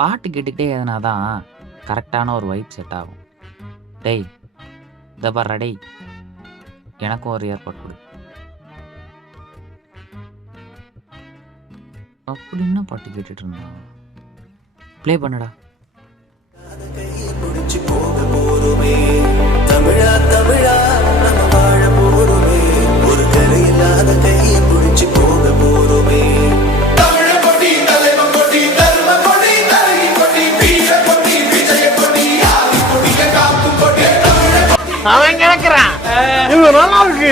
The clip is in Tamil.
பாட்டு கேட்டுக்கிட்டே எதுனாதான் கரெக்டான ஒரு வைப் செட் ஆகும். டேய் இதை பாரு டேய், எனக்கும் ஒரு ஏற்பாடு கொடு. அப்படி என்ன பாட்டு கேட்டுட்டு இருந்தான்? ப்ளே பண்ணுடா. தமிழா தமிழா நம்ம வாழ போறோமே, ஒரு கரை இல்லாத கையை பிடிச்சு போக போறோமே. அவன் கேட்கிறான், இவங்க நல்லா இருக்கு.